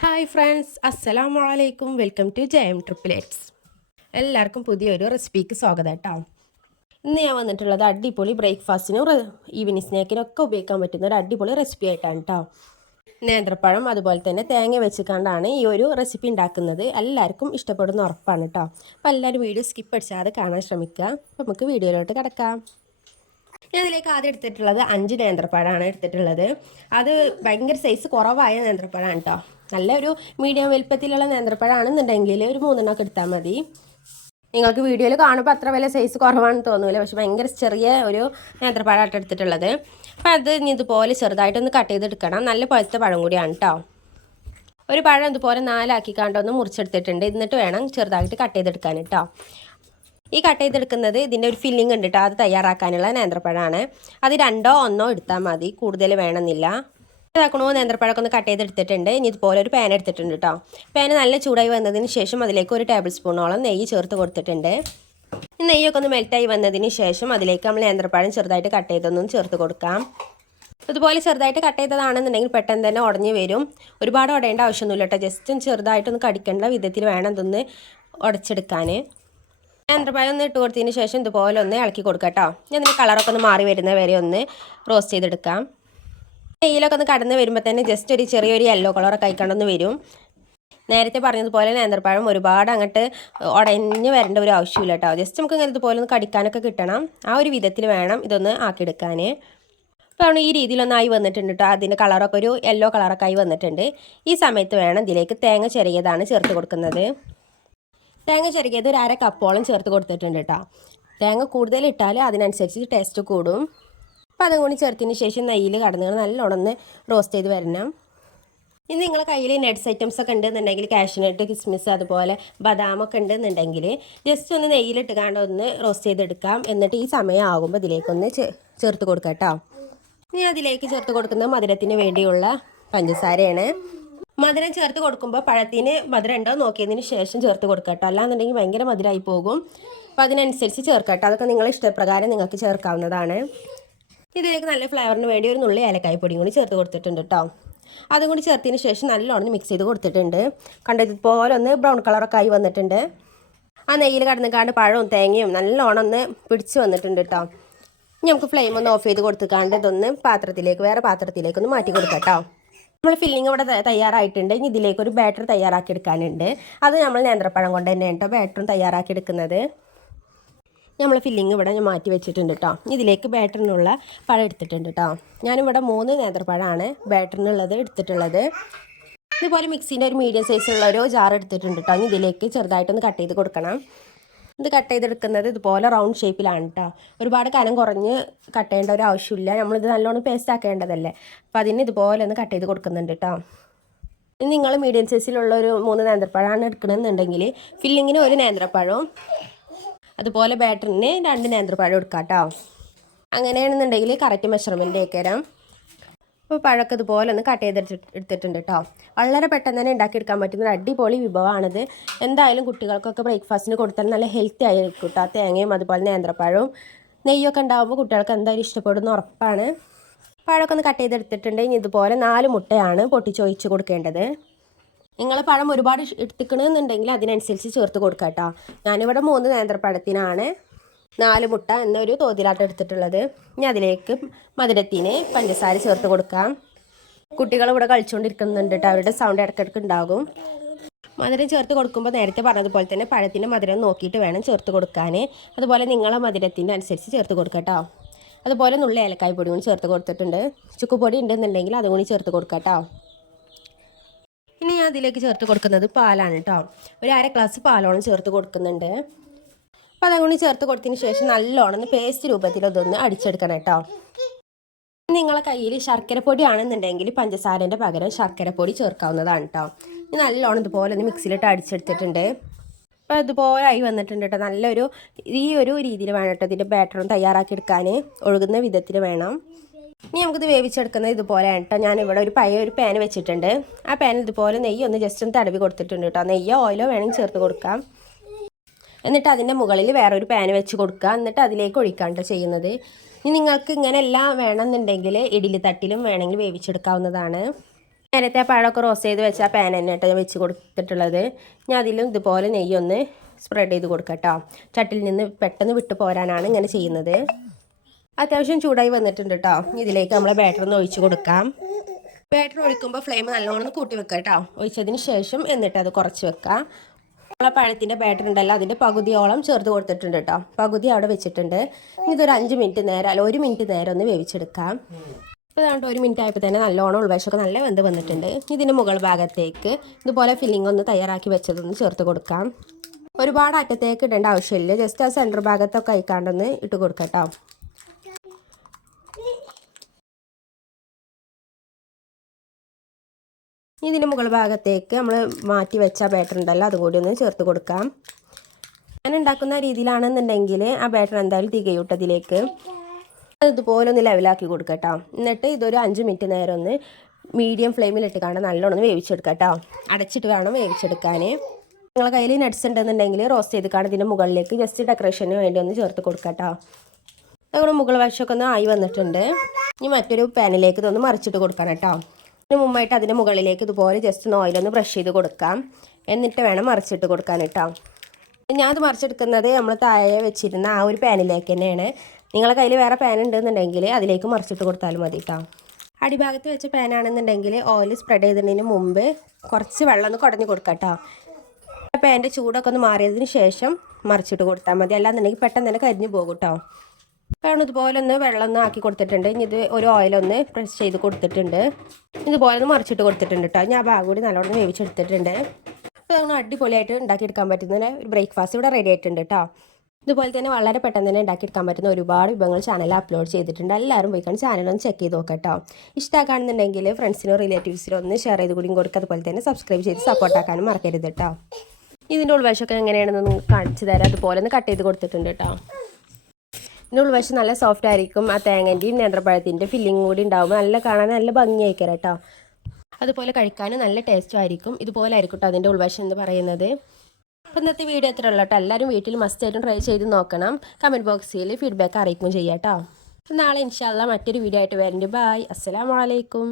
Hi friends, അസ്സലാമു അലൈക്കും. Welcome to ജയം ട്രിപ്പിലേറ്റ്സ്. എല്ലാവർക്കും പുതിയൊരു റെസിപ്പിക്ക് സ്വാഗതം കേട്ടോ. ഇന്ന് ഞാൻ വന്നിട്ടുള്ളത് അടിപൊളി ബ്രേക്ക്ഫാസ്റ്റിനും ഈവനിങ് സ്നാക്കിനൊക്കെ ഉപയോഗിക്കാൻ പറ്റുന്ന ഒരു അടിപൊളി റെസിപ്പി ആയിട്ടാണ് കേട്ടോ. നേന്ത്രപ്പഴം അതുപോലെ തന്നെ തേങ്ങ വെച്ചിട്ടാണ് ഈ ഒരു റെസിപ്പി ഉണ്ടാക്കുന്നത്. എല്ലാവർക്കും ഇഷ്ടപ്പെടുന്ന ഉറപ്പാണ് കേട്ടോ. അപ്പോൾ എല്ലാവരും വീഡിയോ സ്കിപ്പ് അടിച്ചാതെ കാണാൻ ശ്രമിക്കുക. അപ്പോൾ നമുക്ക് വീഡിയോയിലോട്ട് കിടക്കാം. ഞാൻ അതിലേക്ക് ആദ്യം എടുത്തിട്ടുള്ളത് 5 നേന്ത്രപ്പഴമാണ് എടുത്തിട്ടുള്ളത്. അത് ഭയങ്കര സൈസ് കുറവായ നേന്ത്രപ്പഴമാണ് കേട്ടോ. നല്ലൊരു മീഡിയം വലുപ്പത്തിലുള്ള നേന്ത്രപ്പഴമാണെന്നുണ്ടെങ്കിൽ ഒരു 3 എടുത്താൽ മതി. നിങ്ങൾക്ക് വീഡിയോയിൽ കാണുമ്പോൾ അത്ര വലിയ സൈസ് കുറവാണെന്ന് തോന്നില്ല, പക്ഷെ ഭയങ്കര ചെറിയ ഒരു നേന്ത്രപ്പഴമായിട്ട് എടുത്തിട്ടുള്ളത്. അപ്പം അത് ഇതുപോലെ ചെറുതായിട്ടൊന്ന് കട്ട് ചെയ്തെടുക്കണം. നല്ല പഴുത്ത പഴം കൂടിയാണ് കേട്ടോ. ഒരു പഴം ഇതുപോലെ 4 ആക്കിക്കാണ്ടൊന്ന് മുറിച്ചെടുത്തിട്ടുണ്ട്. എന്നിട്ട് വേണം ചെറുതായിട്ട് കട്ട് ചെയ്തെടുക്കാൻ കേട്ടോ. ഈ കട്ട് ചെയ്തെടുക്കുന്നത് ഇതിൻ്റെ ഒരു ഫില്ലിംഗ് ഉണ്ട് കേട്ടോ. അത് തയ്യാറാക്കാനുള്ള നേന്ത്രപ്പഴമാണ്. അത് 2 or 1 എടുത്താൽ മതി, കൂടുതൽ വേണമെന്നില്ല. ഇതാക്കണോ നേന്ത്രപ്പഴമൊക്കെ ഒന്ന് കട്ട് ചെയ്തെടുത്തിട്ടുണ്ട്. ഇനി ഇതുപോലെ ഒരു പാൻ എടുത്തിട്ടുണ്ട് കേട്ടോ. പാൻ നല്ല ചൂടായി വന്നതിന് ശേഷം അതിലേക്ക് 1 ടേബിൾ സ്പൂണോളം നെയ്യ് ചേർത്ത് കൊടുത്തിട്ടുണ്ട്. നെയ്യൊക്കെ ഒന്ന് മെൽറ്റായി വന്നതിന് ശേഷം അതിലേക്ക് നമ്മൾ നേന്ത്രപ്പഴം ചെറുതായിട്ട് കട്ട് ചെയ്തൊന്നും ചേർത്ത് കൊടുക്കാം. ഇതുപോലെ ചെറുതായിട്ട് കട്ട് ചെയ്തതാണെന്നുണ്ടെങ്കിൽ പെട്ടെന്ന് തന്നെ ഉടഞ്ഞു വരും. ഒരുപാട് ഉടയേണ്ട ആവശ്യമൊന്നുമില്ല കേട്ടോ. ജസ്റ്റ് ചെറുതായിട്ടൊന്ന് കടിക്കേണ്ട വിധത്തിൽ വേണം ഇതൊന്ന് ഉടച്ചെടുക്കാൻ. നേന്ത്രപ്പഴം ഒന്ന് ഇട്ട് കൊടുത്തതിന് ശേഷം ഇതുപോലെ ഒന്ന് ഇളക്കി കൊടുക്കാം കേട്ടോ. ഞാൻ ഇതിൻ്റെ കളറൊക്കെ ഒന്ന് മാറി വരുന്ന വരെ ഒന്ന് റോസ്റ്റ് ചെയ്തെടുക്കാം. നെയ്യിലൊക്കെ ഒന്ന് കടന്ന് വരുമ്പോൾ തന്നെ ജസ്റ്റ് ഒരു ചെറിയൊരു യെല്ലോ കളറൊക്കെ ആയിക്കൊണ്ടൊന്ന് വരും. നേരത്തെ പറഞ്ഞതുപോലെ നേന്ത്രപ്പഴം ഒരുപാട് അങ്ങോട്ട് ഉടഞ്ഞ് വരേണ്ട ഒരു ആവശ്യമില്ല കേട്ടോ. ജസ്റ്റ് നമുക്ക് ഇങ്ങനെ ഇതുപോലെ ഒന്ന് കടിക്കാനൊക്കെ കിട്ടണം. ആ ഒരു വിധത്തിൽ വേണം ഇതൊന്ന് ആക്കിയെടുക്കാൻ. അപ്പോൾ ഈ രീതിയിലൊന്നായി വന്നിട്ടുണ്ട് കേട്ടോ. അതിൻ്റെ കളറൊക്കെ ഒരു യെല്ലോ കളറൊക്കെ ആയി വന്നിട്ടുണ്ട്. ഈ സമയത്ത് വേണം ഇതിലേക്ക് തേങ്ങ ചിരകിയതാണ് ചേർത്ത് കൊടുക്കുന്നത്. തേങ്ങ ചിരകിയത് ഒരു 1/2 കപ്പോളം ചേർത്ത് കൊടുത്തിട്ടുണ്ട് കേട്ടോ. തേങ്ങ കൂടുതൽ ഇട്ടാൽ അതിനനുസരിച്ച് ടേസ്റ്റ് കൂടും. അപ്പോൾ അതും കൂടി ചേർത്തതിന് ശേഷം നെയ്യിൽ കടന്ന് നല്ലോണം ഒന്ന് റോസ്റ്റ് ചെയ്ത് വരണം. ഇനി നിങ്ങളുടെ കയ്യിൽ നട്ട്സ് ഐറ്റംസ് ഒക്കെ ഉണ്ടെന്നുണ്ടെങ്കിൽ കാഷ്യൂനട്ട്, കിസ്മിസ് അതുപോലെ ബദാമൊക്കെ ഉണ്ടെന്നുണ്ടെങ്കിൽ ജസ്റ്റ് ഒന്ന് നെയ്യിലിട്ട് കണ്ട് ഒന്ന് റോസ്റ്റ് ചെയ്തെടുക്കാം. എന്നിട്ട് ഈ സമയം ആകുമ്പോൾ ഇതിലേക്കൊന്ന് ചേർത്ത് കൊടുക്കാം കേട്ടോ. ഇനി അതിലേക്ക് ചേർത്ത് കൊടുക്കുന്നത് മധുരത്തിന് വേണ്ടിയുള്ള പഞ്ചസാരയാണ്. മധുരം ചേർത്ത് കൊടുക്കുമ്പോൾ പഴത്തിന് മധുരം ഉണ്ടോ നോക്കിയതിന് ശേഷം ചേർത്ത് കൊടുക്കാം കേട്ടോ. അല്ലാന്നുണ്ടെങ്കിൽ ഭയങ്കര മധുരമായി പോകും. അപ്പോൾ അതിനനുസരിച്ച് ചേർക്കാം കേട്ടോ. അതൊക്കെ നിങ്ങളുടെ ഇഷ്ടപ്രകാരം നിങ്ങൾക്ക് ചേർക്കാവുന്നതാണ്. ഇതിലേക്ക് നല്ല ഫ്ലേവറിന് വേണ്ടി ഒരു നുള്ളി ഏലക്കായ്പ്പൊടിയും കൂടി ചേർത്ത് കൊടുത്തിട്ടുണ്ട് കേട്ടോ. അതും കൂടി ചേർത്തതിന് ശേഷം നല്ലോണം മിക്സ് ചെയ്ത് കൊടുത്തിട്ടുണ്ട്. കണ്ടതുപോലെ ഒന്ന് ബ്രൗൺ കളറൊക്കെ ആയി വന്നിട്ടുണ്ട്. ആ നെയ്യിൽ കടന്നിക്കാണ്ട് പഴവും തേങ്ങയും നല്ലോണം ഒന്ന് പിടിച്ച് വന്നിട്ടുണ്ട് കേട്ടോ. ഇനി നമുക്ക് ഫ്ലെയിം ഒന്ന് ഓഫ് ചെയ്ത് കൊടുത്തിക്കാണ്ട് ഇതൊന്ന് വേറെ പാത്രത്തിലേക്കൊന്ന് മാറ്റി കൊടുക്കാം കേട്ടോ. നമ്മൾ ഫില്ലിങ് ഇവിടെ തയ്യാറായിട്ടുണ്ട്. ഇനി ഇതിലേക്ക് ഒരു ബാറ്റർ തയ്യാറാക്കി എടുക്കാനുണ്ട്. അത് നമ്മൾ നേന്ത്രപ്പഴം കൊണ്ട് തന്നെ കേട്ടോ ബാറ്ററും തയ്യാറാക്കി എടുക്കുന്നത്. നമ്മൾ ഫില്ലിങ് ഇവിടെ ഞാൻ മാറ്റി വെച്ചിട്ടുണ്ട് കേട്ടോ. ഇതിലേക്ക് ബാറ്ററിനുള്ള പഴം എടുത്തിട്ടുണ്ട് കേട്ടോ. ഞാനിവിടെ 3 നേന്ത്രപ്പഴമാണ് ബാറ്ററിനുള്ളത് എടുത്തിട്ടുള്ളത്. ഇതുപോലെ മിക്സിൻ്റെ ഒരു മീഡിയം സൈസുള്ള ഒരു ജാർ എടുത്തിട്ടുണ്ട് കേട്ടോ. ഇനി ഇതിലേക്ക് ചെറുതായിട്ടൊന്ന് കട്ട് ചെയ്ത് കൊടുക്കണം. ഇത് കട്ട് ചെയ്തെടുക്കുന്നത് ഇതുപോലെ റൗണ്ട് ഷേപ്പിലാണ് കേട്ടോ. ഒരുപാട് കനം കുറഞ്ഞ് കട്ട് ചെയ്യേണ്ട ഒരു ആവശ്യമില്ല. നമ്മളിത് നല്ലോണം പേസ്റ്റ് ആക്കേണ്ടതല്ലേ. അപ്പോൾ അതിന് ഇതുപോലെ ഒന്ന് കട്ട് ചെയ്ത് കൊടുക്കുന്നുണ്ട് കേട്ടോ. ഇനി നിങ്ങൾ മീഡിയം സൈസിലുള്ള ഒരു 3 നേന്ത്രപ്പഴമാണ് എടുക്കണമെന്നുണ്ടെങ്കിൽ ഫില്ലിങ്ങിന് 1 നേന്ത്രപ്പഴവും അതുപോലെ ബാറ്ററിന് 2 നേന്ത്രപ്പഴം എടുക്കാം കേട്ടോ. അങ്ങനെയാണെന്നുണ്ടെങ്കിൽ കറക്റ്റ് മെഷർമെൻറ്റ് ആയിക്കരാം. അപ്പോൾ പഴമൊക്കെ ഇതുപോലെ ഒന്ന് കട്ട് എടുത്തിട്ടുണ്ട് കേട്ടോ. വളരെ പെട്ടെന്ന് തന്നെ ഉണ്ടാക്കിയെടുക്കാൻ പറ്റുന്ന ഒരു അടിപൊളി വിഭവമാണിത്. എന്തായാലും കുട്ടികൾക്കൊക്കെ ബ്രേക്ക്ഫാസ്റ്റിന് കൊടുത്താൽ നല്ല ഹെൽത്തി ആയിരിക്കും കേട്ടോ. തേങ്ങയും അതുപോലെ നേന്ത്രപ്പഴവും നെയ്യൊക്കെ ഉണ്ടാകുമ്പോൾ കുട്ടികൾക്ക് എന്തായാലും ഇഷ്ടപ്പെടുന്ന ഉറപ്പാണ്. പഴമൊക്കെ ഒന്ന് കട്ട് ചെയ്തെടുത്തിട്ടുണ്ട്. ഇനി ഇതുപോലെ 4 മുട്ടയാണ് പൊട്ടിച്ചൊഴിച്ച് കൊടുക്കേണ്ടത്. നിങ്ങൾ പഴം ഒരുപാട് എടുത്തിക്കണമെന്നുണ്ടെങ്കിൽ അതിനനുസരിച്ച് ചേർത്ത് കൊടുക്കാം കേട്ടോ. ഞാനിവിടെ 3 നേന്ത്രപ്പഴത്തിനാണ് 4 മുട്ട എന്നൊരു തോതിലാട്ട് എടുത്തിട്ടുള്ളത്. ഇനി അതിലേക്ക് മധുരത്തിന് പഞ്ചസാര ചേർത്ത് കൊടുക്കാം. കുട്ടികൾ ഇവിടെ കളിച്ചുകൊണ്ടിരിക്കുന്നുണ്ട് കേട്ടോ. അവരുടെ സൗണ്ട് ഇടയ്ക്കിടയ്ക്ക് ഉണ്ടാകും. മധുരം ചേർത്ത് കൊടുക്കുമ്പോൾ നേരത്തെ പറഞ്ഞതുപോലെ തന്നെ പഴത്തിൻ്റെ മധുരം നോക്കിയിട്ട് വേണം ചേർത്ത് കൊടുക്കാൻ. അതുപോലെ നിങ്ങളെ മധുരത്തിൻ്റെ അനുസരിച്ച് ചേർത്ത് കൊടുക്കാം കേട്ടോ. അതുപോലെ നുള്ളി ഏലക്കായ് പൊടി കൂടി ചേർത്ത് കൊടുത്തിട്ടുണ്ട്. ചുക്കുപൊടി ഉണ്ടെന്നുണ്ടെങ്കിൽ അതും കൂടി ചേർത്ത് കൊടുക്കാം കേട്ടോ. ഇനി ഞാൻ അതിലേക്ക് ചേർത്ത് കൊടുക്കുന്നത് പാലാണ് കേട്ടോ. ഒരു 1/2 ഗ്ലാസ് പാലോളം ചേർത്ത് കൊടുക്കുന്നുണ്ട്. അപ്പോൾ അതുകൊണ്ട് ചേർത്ത് കൊടുത്തതിന് ശേഷം നല്ലോണം പേസ്റ്റ് രൂപത്തിൽ അതൊന്ന് അടിച്ചെടുക്കണം കേട്ടോ. നിങ്ങളെ കയ്യിൽ ശർക്കരപ്പൊടി ആണെന്നുണ്ടെങ്കിൽ പഞ്ചസാരൻ്റെ പകരം ശർക്കരപ്പൊടി ചേർക്കാവുന്നതാണ് കേട്ടോ. ഇനി നല്ലോണം ഇതുപോലെ ഒന്ന് മിക്സിയിലിട്ട് അടിച്ചെടുത്തിട്ടുണ്ട്. അപ്പോൾ ഇതുപോലെ ആയി വന്നിട്ടുണ്ട് കേട്ടോ. ഈ ഒരു രീതിയിൽ വേണം കേട്ടോ ഇതിൻ്റെ ബാറ്ററും തയ്യാറാക്കി എടുക്കാൻ. ഒഴുകുന്ന വിധത്തിൽ വേണം. ഇനി നമുക്കിത് വേവിച്ചെടുക്കുന്നത് ഇതുപോലെ കേട്ടോ. ഞാനിവിടെ ഒരു പാൻ വെച്ചിട്ടുണ്ട്. ആ പാനിൽ ഇതുപോലെ നെയ്യ് ഒന്ന് ജസ്റ്റ് ഒന്ന് തടവി കൊടുത്തിട്ടുണ്ട് കേട്ടോ. നെയ്യോ ഓയിലോ വേണമെങ്കിൽ ചേർത്ത് കൊടുക്കാം. എന്നിട്ട് അതിൻ്റെ മുകളിൽ വേറൊരു പാൻ വെച്ച് കൊടുക്കുക. എന്നിട്ട് അതിലേക്ക് ഒഴിക്കാണ്ട് ചെയ്യുന്നത്. ഇനി നിങ്ങൾക്ക് ഇങ്ങനെ എല്ലാം വേണമെന്നുണ്ടെങ്കിൽ ഇഡ്ഡലി തട്ടിലും വേണമെങ്കിൽ വേവിച്ചെടുക്കാവുന്നതാണ്. നേരത്തെ ആ പഴമൊക്കെ റോസ്റ്റ് ചെയ്ത് വെച്ച ആ പാൻ തന്നെ കേട്ടോ ഞാൻ വെച്ച് കൊടുത്തിട്ടുള്ളത്. ഞാൻ അതിലും ഇതുപോലെ നെയ്യൊന്ന് സ്പ്രെഡ് ചെയ്ത് കൊടുക്കാം കേട്ടോ. ചട്ടിയിൽ നിന്ന് പെട്ടെന്ന് വിട്ടു പോരാനാണ് ഇങ്ങനെ ചെയ്യുന്നത്. അത്യാവശ്യം ചൂടായി വന്നിട്ടുണ്ട് കേട്ടോ. ഇതിലേക്ക് നമ്മളെ ബാറ്റർ ഒന്ന് ഒഴിച്ച് കൊടുക്കാം. ബാറ്റർ ഒഴിക്കുമ്പോൾ ഫ്ലെയിം നല്ലോണം കൂട്ടി വെക്കാം കേട്ടോ. ഒഴിച്ചതിന് ശേഷം എന്നിട്ട് അത് കുറച്ച് വെക്കാം. നമ്മളെ പഴത്തിൻ്റെ ബാറ്റർ ഉണ്ടല്ലോ അതിൻ്റെ പകുതിയോളം ചേർത്ത് കൊടുത്തിട്ടുണ്ട് കേട്ടോ. പകുതി അവിടെ വെച്ചിട്ടുണ്ട്. ഇതൊരു 5 മിനിറ്റ് നേരം അല്ല 1 മിനിറ്റ് നേരം ഒന്ന് വേവിച്ചെടുക്കാം. ഇപ്പോൾ അതുകൊണ്ട് 1 മിനിറ്റ് ആയപ്പോൾ തന്നെ നല്ലോണം ഉൾവശമൊക്കെ നല്ല വെന്ത് വന്നിട്ടുണ്ട്. ഇതിൻ്റെ മുകൾ ഭാഗത്തേക്ക് ഇതുപോലെ ഫില്ലിംഗ് ഒന്ന് തയ്യാറാക്കി വെച്ചതൊന്ന് ചേർത്ത് കൊടുക്കാം. ഒരുപാട് അറ്റത്തേക്ക് ഇടേണ്ട ആവശ്യമില്ല. ജസ്റ്റ് ആ സെൻറ്റർ ഭാഗത്തൊക്കെ അയക്കാണ്ടൊന്ന് ഇട്ട് കൊടുക്കാം കേട്ടോ. ഇതിൻ്റെ മുകൾ ഭാഗത്തേക്ക് നമ്മൾ മാറ്റി വെച്ച ബാറ്റർ ഉണ്ടല്ലോ അതും കൂടി ഒന്ന് ചേർത്ത് കൊടുക്കാം. ഞാൻ ഉണ്ടാക്കുന്ന രീതിയിലാണെന്നുണ്ടെങ്കിൽ ആ ബാറ്റർ എന്തായാലും തികയൂട്ടതിലേക്ക് അതുപോലെ ഒന്ന് ലെവലാക്കി കൊടുക്കാം കേട്ടോ. എന്നിട്ട് ഇതൊരു 5 മിനിറ്റ് നേരം ഒന്ന് മീഡിയം ഫ്ലെയിമിലിട്ട് കാണാൻ നല്ലോണം വേവിച്ചെടുക്കാം കേട്ടോ. അടച്ചിട്ട് വേണം വേവിച്ചെടുക്കാൻ. നിങ്ങളുടെ കയ്യിൽ നട്ട്സ് ഉണ്ടെന്നുണ്ടെങ്കിൽ റോസ്റ്റ് ചെയ്ത് കാണാൻ ഇതിൻ്റെ മുകളിലേക്ക് ജസ്റ്റ് ഡെക്കറേഷന് വേണ്ടി ഒന്ന് ചേർത്ത് കൊടുക്കാം കേട്ടോ. അതുകൊണ്ട് മുകൾ വശമൊക്കെ ഒന്ന് ആയി വന്നിട്ടുണ്ട്. ഇനി മറ്റൊരു പാനിലേക്ക് ഇതൊന്ന് മറിച്ചിട്ട് കൊടുക്കണം കേട്ടോ. അതിന് മുമ്പായിട്ട് അതിൻ്റെ മുകളിലേക്ക് ഇതുപോലെ ജസ്റ്റ് ഒന്ന് ഓയിലൊന്ന് ബ്രഷ് ചെയ്ത് കൊടുക്കാം. എന്നിട്ട് വേണം മറിച്ചിട്ട് കൊടുക്കാൻ കേട്ടോ. ഞാൻ അത് മറിച്ചെടുക്കുന്നത് നമ്മൾ താഴെ വെച്ചിരുന്ന ആ ഒരു പാനിലേക്ക് തന്നെയാണ്. നിങ്ങളുടെ കയ്യിൽ വേറെ പാൻ ഉണ്ടെന്നുണ്ടെങ്കിൽ അതിലേക്ക് മറിച്ചിട്ട് കൊടുത്താലും മതി കേട്ടോ. അടിഭാഗത്ത് വെച്ച പാനാണെന്നുണ്ടെങ്കിൽ ഓയിൽ സ്പ്രെഡ് ചെയ്തതിന് മുമ്പ് കുറച്ച് വെള്ളം ഒന്ന് കുടഞ്ഞ് കൊടുക്കാം കേട്ടോ. പാൻ്റെ ചൂടൊക്കെ ഒന്ന് മാറിയതിന് ശേഷം മറിച്ചിട്ട് കൊടുത്താൽ മതി. അല്ലാന്നുണ്ടെങ്കിൽ പെട്ടെന്ന് തന്നെ കരിഞ്ഞു പോകും കേട്ടോ. കാരണം ഇതുപോലെ ഒന്ന് വെള്ളം ഒന്ന് ആക്കി കൊടുത്തിട്ടുണ്ട്. ഇനി ഇത് ഒരു ഓയിലൊന്ന് പ്രസ് ചെയ്ത് കൊടുത്തിട്ടുണ്ട്. ഇതുപോലെ ഒന്ന് മറിച്ചിട്ട് കൊടുത്തിട്ടുണ്ട് കേട്ടോ. ഞാൻ ആ ഭാഗം കൂടി നല്ലോണം വേവിച്ചെടുത്തിട്ടുണ്ട്. അപ്പോൾ നമ്മൾ അടിപൊളിയായിട്ട് ഉണ്ടാക്കിയെടുക്കാൻ പറ്റുന്ന ഒരു ബ്രേക്ക്ഫാസ്റ്റ് ഇവിടെ റെഡി ആയിട്ടുണ്ട് കേട്ടോ. ഇതുപോലെ തന്നെ വളരെ പെട്ടെന്ന് തന്നെ ഉണ്ടാക്കിയെടുക്കാൻ പറ്റുന്ന ഒരുപാട് വിഭവങ്ങൾ ചാനലിൽ അപ്ലോഡ് ചെയ്തിട്ടുണ്ട്. എല്ലാവരും പോയിക്കാണ് ചാനലൊന്ന് ചെക്ക് ചെയ്ത് നോക്കാം കേട്ടോ. ഇഷ്ടമാക്കുകയാണെന്നുണ്ടെങ്കിൽ ഫ്രണ്ട്സിനോ റിലേറ്റീവ്സിനോ ഒന്ന് ഷെയർ ചെയ്ത് കൂടി കൊടുക്കുക. അതുപോലെ തന്നെ സബ്സ്ക്രൈബ് ചെയ്ത് സപ്പോർട്ടാക്കാനും മറക്കരുത് കേട്ടോ. ഇതിൻ്റെ ഉൾവശമൊക്കെ എങ്ങനെയാണെന്ന് കാണിച്ചു തരാം. അതുപോലെ ഒന്ന് കട്ട് ചെയ്ത് കൊടുത്തിട്ടുണ്ട് കേട്ടോ. ഇതിൻ്റെ ഉൾവശം നല്ല സോഫ്റ്റ് ആയിരിക്കും. ആ തേങ്ങൻ്റെയും നേന്ത്രപ്പഴത്തിൻ്റെ ഫില്ലിങ് കൂടി ഉണ്ടാകുമ്പോൾ നല്ല കാണാൻ നല്ല ഭംഗിയായിരിക്കും കേട്ടോ. അതുപോലെ കഴിക്കാനും നല്ല ടേസ്റ്റും ആയിരിക്കും. ഇതുപോലെ ആയിരിക്കും കേട്ടോ അതിൻ്റെ ഉൾവശം എന്ന് പറയുന്നത്. അപ്പോൾ ഇന്നത്തെ വീഡിയോ എത്ര ഉള്ളൂ കേട്ടോ. എല്ലാവരും വീട്ടിൽ മസ്റ്റായിട്ടും ട്രൈ ചെയ്ത് നോക്കണം. കമൻറ്റ് ബോക്സിൽ ഫീഡ്ബാക്ക് അറിയിക്കും ചെയ്യാം കേട്ടോ. നാളെ ഇൻഷാ അല്ലാഹ് മറ്റൊരു വീഡിയോ ആയിട്ട് വരണ്ട്. ബൈ. അസ്സലാമു അലൈക്കും.